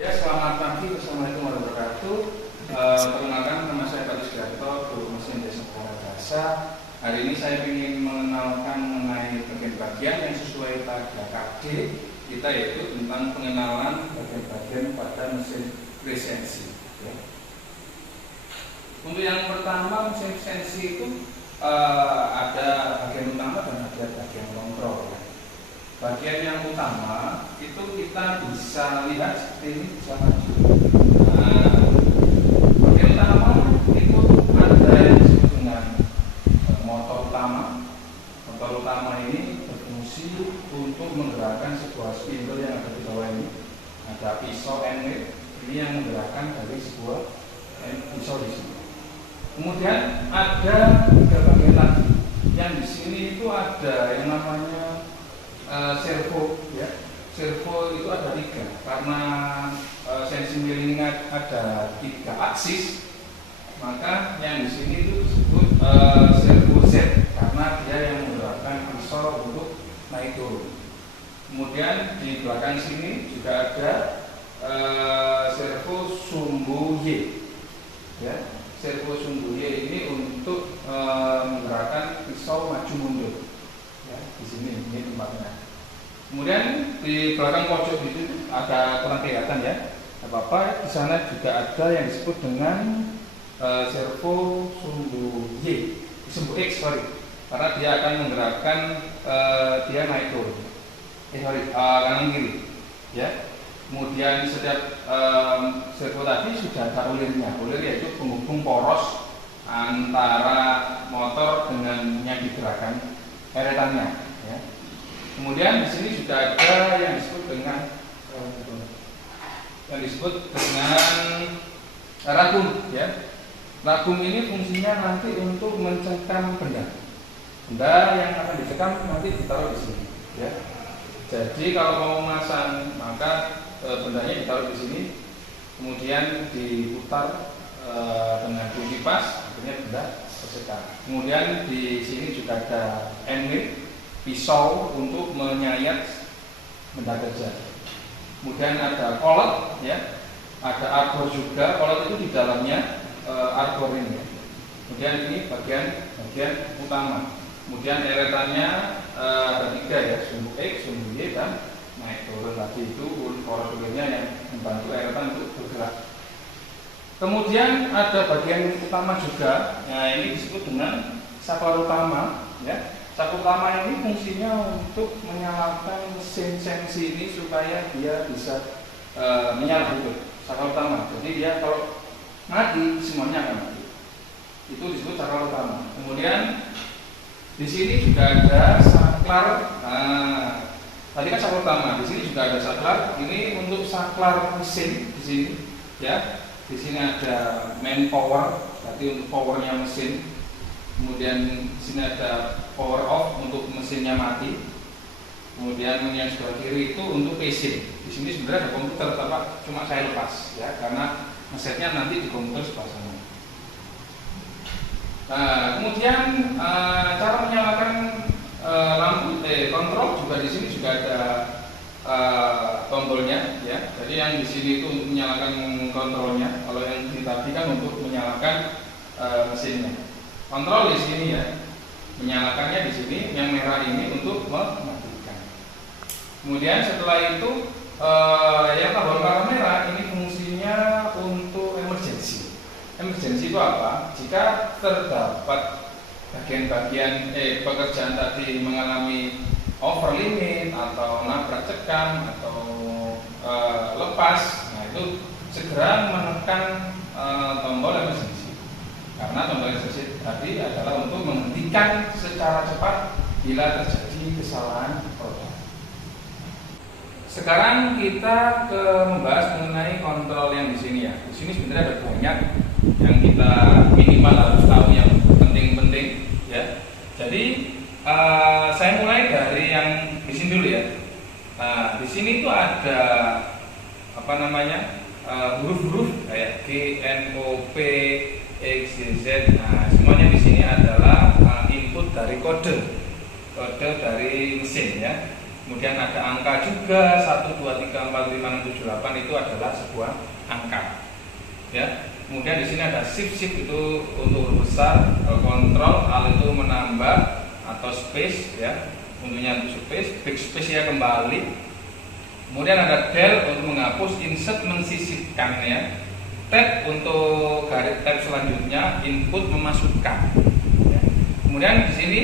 Ya, selamat pagi. Assalamualaikum warahmatullahi wabarakatuh. Perkenalkan, nama saya Pak Sugiarto, guru mesin desa Jasa. Hari ini saya ingin mengenalkan mengenai bagian-bagian yang sesuai pada KD kita, yaitu tentang pengenalan bagian-bagian pada mesin presensi. Ya. Untuk yang pertama, mesin presensi itu ada bagian utama dan ada bagian kontrol. Ya. Bagian yang utama itu kita bisa lihat seperti ini, bisa maju. Bagian utama itu ada yang disebut dengan motor utama. Motor utama ini berfungsi untuk menggerakkan sebuah spindle yang ada di bawah ini. Ada pisau N-ring ini yang menggerakkan dari sebuah pisau di sini. Kemudian ada tiga bagian lagi. Yang di sini itu ada yang namanya servo, ya. Servo itu ada tiga karena sensi miring ada tiga aksis, maka yang di sini itu disebut servo Z karena dia yang menggerakkan pisau untuk naik turun. Kemudian di belakang sini juga ada servo sumbu Y, ya. Servo sumbu Y ini untuk menggerakkan pisau maju mundur. Ya, di sini ini tempatnya. Kemudian di belakang pojok itu ada kurang kelihatan, ya. Apa-apa, di sana juga ada yang disebut dengan servo sumbu Y, sumbu X, karena dia akan menggerakkan dia naik turun. Kanan kiri, ya. Kemudian setiap servo tadi sudah ada ulirnya. Ulir yaitu penghubung poros antara motor dengan yang digerakkan eretannya. Ya. Kemudian di sini juga ada yang disebut dengan ragum. Ya. Ragum ini fungsinya nanti untuk mencengkam benda. Benda yang akan dicekam nanti ditaruh di sini. Ya. Jadi kalau mau memasang maka bendanya ditaruh di sini, kemudian diputar dengan kunci pas, akhirnya benda tercekam. Kemudian di sini juga ada N-ring, pisau untuk menyayat benda kerja. Kemudian ada kolot, ya, ada arbor juga. Kolot itu di dalamnya arbor ini. Ya. Kemudian ini bagian utama. Kemudian eretannya ada tiga, ya, sumbu X, sumbu Y, dan naik turun lagi itu poros ulirnya yang membantu eretan untuk bergerak. Kemudian ada bagian utama juga, nah ini disebut dengan saklar utama, ya. Saklar utama ini fungsinya untuk menyalakan mesin sensi ini supaya dia bisa menyala itu. Saklar utama, jadi dia kalau mati semuanya akan mati. Itu disebut saklar utama. Kemudian di sini juga ada saklar. Tadi kan saklar utama, di sini juga ada saklar. Ini untuk saklar mesin di sini, ya. Di sini ada main power, berarti untuk powernya mesin. Kemudian di sini ada power off untuk mesinnya mati. Kemudian yang sebelah kiri itu untuk PC. Di sini sebenarnya ada komputer, tapi cuma saya lepas, ya, karena mesetnya nanti di komputer sebelah sana. Nah, kemudian cara menyalakan lampu kontrol juga di sini juga ada tombolnya, ya. Jadi yang di sini itu untuk menyalakan kontrolnya, kalau yang di tadi kan untuk menyalakan mesinnya. Kontrol di sini, ya, menyalakannya di sini, yang merah ini untuk mematikan. Kemudian setelah itu yang tombol warna merah ini fungsinya untuk emergency. Emergency itu apa? Jika terdapat bagian-bagian pekerjaan tadi mengalami over limit atau nabrak cekam atau lepas, nah itu segera menekan tombol emergency, karena tombol emergency tadi adalah untuk menghentikan secara cepat bila terjadi kesalahan produk. Sekarang kita membahas mengenai kontrol yang di sini, ya. Di sini sebenarnya ada banyak yang kita minimal harus tahu yang penting-penting, ya. Jadi saya mulai dari yang di sini dulu, ya. Nah, di sini itu ada apa namanya huruf-huruf kayak G, N, O, P, X, Y, Z. Nah, semuanya di sini adalah input dari kode dari mesin, ya. Kemudian ada angka juga 1, 2, 3, 4, 5, 6, 7, 8 itu adalah sebuah angka. Ya. Kemudian di sini ada shift itu untuk huruf besar, kontrol, Alt itu menambah atau space ya, untuknya untuk space, backspace ya kembali. Kemudian ada del untuk menghapus, insert mensisipkan ya, tab untuk garis tab selanjutnya, input memasukkan. Ya. Kemudian di sini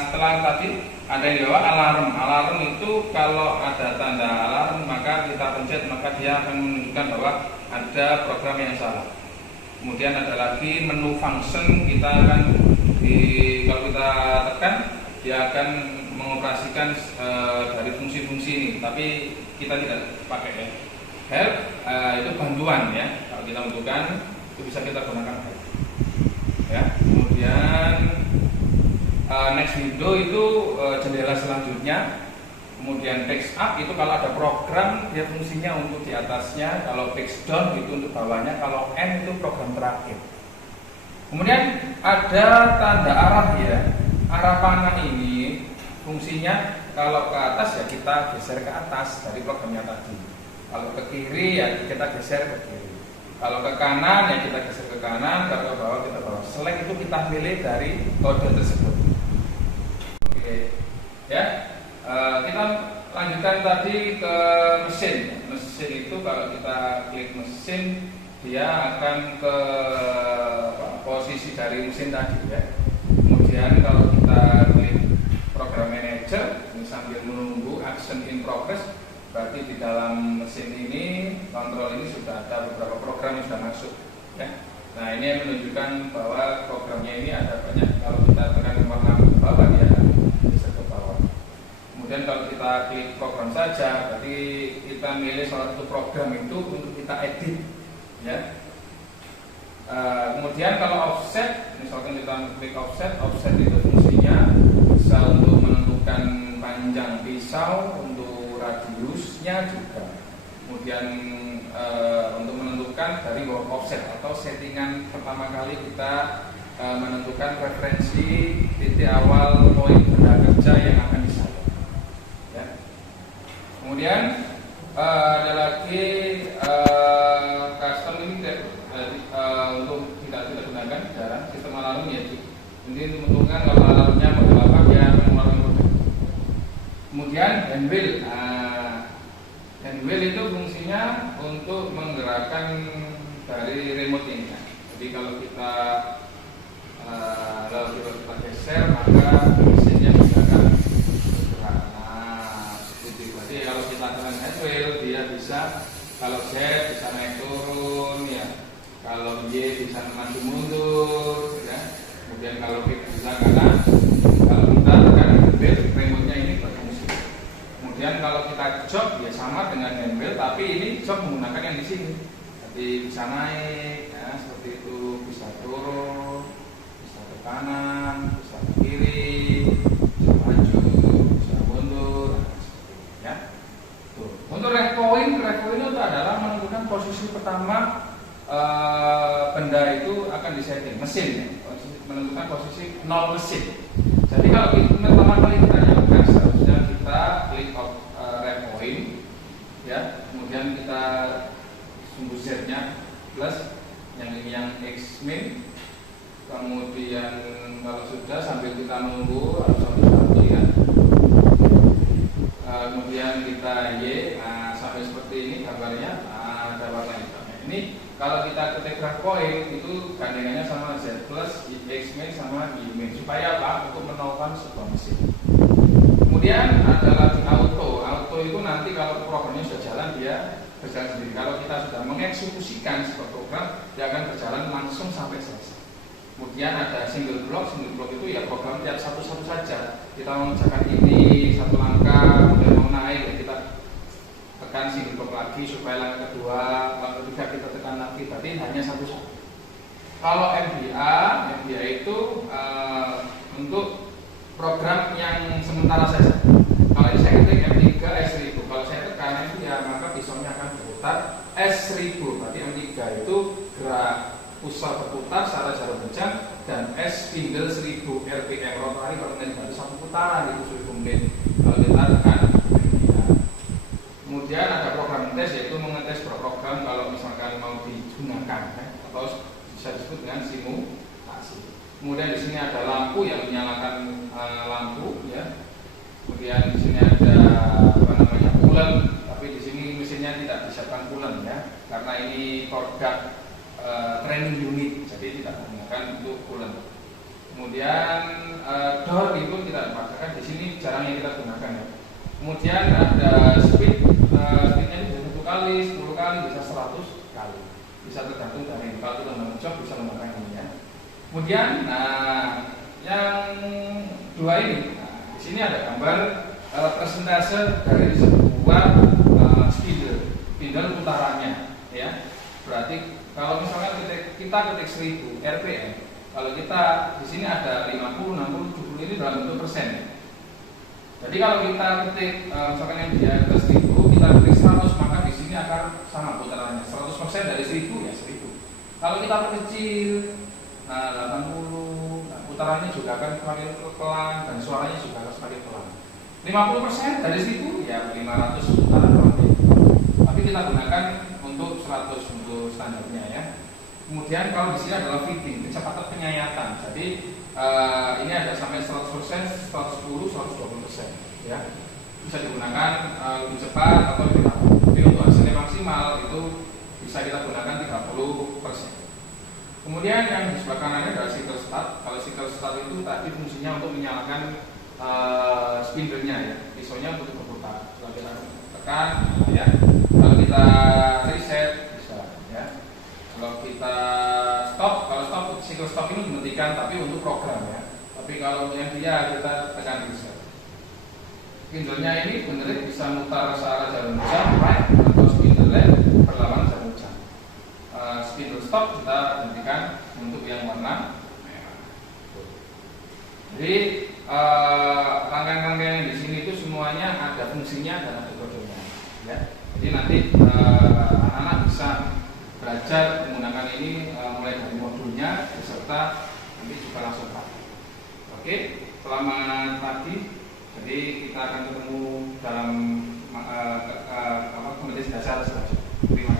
setelah tadi ada yang di bawah alarm. Alarm itu kalau ada tanda alarm maka kita pencet, maka dia akan menunjukkan bahwa ada program yang salah. Kemudian ada lagi menu function, kita akan kalau kita tekan dia akan mengoperasikan dari fungsi-fungsi ini, tapi kita tidak pakai ya. Help itu bantuan ya. Kalau kita butuhkan itu bisa kita gunakan help. Ya. Kemudian next window itu jendela selanjutnya. Kemudian text up itu kalau ada program dia fungsinya untuk di atasnya, kalau text down itu untuk bawahnya, kalau end itu program terakhir. Kemudian ada tanda arah ya. Arah panah ini fungsinya kalau ke atas ya kita geser ke atas dari programnya tadi. Kalau ke kiri ya kita geser ke kiri. Kalau ke kanan ya kita geser ke kanan, kalau ke bawah kita bawah. Select itu kita pilih dari kode tersebut. Oke. Ya. Kita lanjutkan tadi ke mesin. Mesin itu kalau kita klik mesin dia akan ke posisi dari mesin tadi ya. Kemudian kalau kita klik program manager ini sambil menunggu action in progress, berarti di dalam mesin ini kontrol ini sudah ada beberapa program yang sudah masuk ya. Nah ini yang menunjukkan bahwa programnya ini ada banyak. Kalau kita tekan warna ke bawah dia akan bisa ke bawah. Kemudian kalau kita klik program saja, berarti kita milih salah satu program itu untuk kita edit ya. Kemudian kalau offset, misalkan kita klik offset, offset itu fungsinya bisa untuk menentukan panjang pisau, untuk radiusnya juga. Kemudian untuk menentukan dari work offset atau settingan pertama kali kita menentukan referensi titik awal poin benda kerja yang akan disayat. Kemudian ada lagi custom ini untuk tidak gunakan jarang sistem alarm ya. Jadi untuk menentukan kalau alarmnya model apa dia akan mengeluarkan kode. Kemudian handwheel. Handwheel itu fungsinya untuk menggerakkan dari remote ini. Jadi kalau kita geser maka mesinnya akan bergerak. Jadi kalau kita tekan handwheel dia bisa, kalau Z bisa naik turun ya, kalau Y bisa maju mundur ya. Kemudian kalau X bisa kanan. Kalau kita tekan handwheel remote-nya ini berfungsi. Kemudian kalau kita jog ya sama dengan handwheel, tapi ini jog menggunakan yang di sini. Jadi bisa naik ya, seperti itu, bisa turun, bisa ke kanan, bisa ke kiri, bisa maju, bisa mundur. Untuk ref point itu adalah menentukan posisi pertama benda itu akan disetting mesin ya, menentukan posisi 0 mesin. Jadi kalau pertama kali kita nyalakan seharusnya kita klik ref point ya, kemudian kita sumbu Z-nya plus yang ini yang X min, kemudian kalau sudah sambil kita menunggu harus satu ya. Kemudian kita Y, sampai seperti ini gambarnya ada warna hitamnya. Ini kalau kita ketik ref point itu gandengannya sama Z plus X min sama Y min supaya apa? Untuk menaikkan sebuah mesin. Kemudian ada lagi auto. Auto itu nanti kalau programnya sudah jalan dia berjalan sendiri. Kalau kita sudah mengeksekusikan sebuah program dia akan berjalan langsung sampai selesai. Kemudian ada single block itu ya program tiap satu-satu saja. Kita mengerjakan ini satu langkah, kemudian mau naik ya kita tekan single block lagi supaya langkah kedua, langkah ketiga kita tekan lagi. Berarti hanya satu-satu. Kalau MBA itu untuk program yang sementara saja. Kalau ini saya ketik M3 S1000. Kalau saya tekan itu ya maka pisaunya akan berputar S1000. Berarti M3 itu gerak pusat berputar secara jarum jam, dan S spindle 1000 RPM rotari kalau baru satu putaran itu 1000 menit. Kalau kita tekan Kemudian ada program tes, yaitu mengetes program kalau misalkan mau digunakan atau bisa disebut dengan simulasi. Kemudian di sini ada lampu yang menyalakan lampu, ya. Kemudian di sini ada coolant, tapi di sini mesinnya tidak disiapkan coolant, ya, karena ini produk training unit, jadi tidak menggunakan untuk coolant. Kemudian door itu tidak dipaksakan, di sini jarang yang kita gunakan, ya. Kemudian ada speednya ini bisa 1 kali, 10 kali, bisa 100 kali, bisa tergantung dari kalau lembaga job bisa menggunakan ini, ya. Kemudian yang dua ini, di sini ada gambar persentase dari sebuah spindle putarannya, ya. Berarti kalau misalkan kita ketik 1000 RPM, kalau kita di sini ada 50, 60, 70 ini dalam bentuk persen. Jadi kalau kita ketik misalkan yang dia ke 1000, kita ketik 100, maka di sini akan sama putarannya. 100% dari 1000 ya 1000. Kalau kita perkecil 80, putarannya juga akan semakin pelan dan suaranya juga akan semakin pelan. 50% dari 1000 ya 500 putaran per menit. Tapi kita gunakan untuk 100 untuk standarnya, ya. Kemudian kalau di sini adalah feeding, kecepatan penyayatan. Jadi ini ada sampai 100%, 110, 120%, ya. Bisa digunakan lebih cepat atau lebih lama. Jadi untuk hasilnya maksimal itu bisa kita gunakan 30%. Kemudian yang di sebelah kanannya adalah cycle start. Kalau cycle start itu tadi fungsinya untuk menyalakan spindle-nya, ya. Pisaunya untuk berputar. Kalau kita tekan, ya. Kalau kita reset bisa, ya. Kalau kita stop, kalau stop, cycle stop ini dihentikan tapi untuk program, ya. Tapi kalau yang dia kita tekan reset. Spindle-nya ini benar bisa mutar searah jarum jam right atau spindle left berlawanan jarum jam. Spindle stop kita hentikan untuk yang warna merah. Jadi rangkaian-rangkaian di sini itu semuanya ada fungsinya dan ada kodenya, ya. Jadi nanti anak-anak bisa belajar menggunakan ini mulai dari modulnya beserta nanti juga langsung praktik. Oke, selamat pagi. Jadi kita akan ketemu dalam kompetisi dasar selanjutnya. Terima kasih.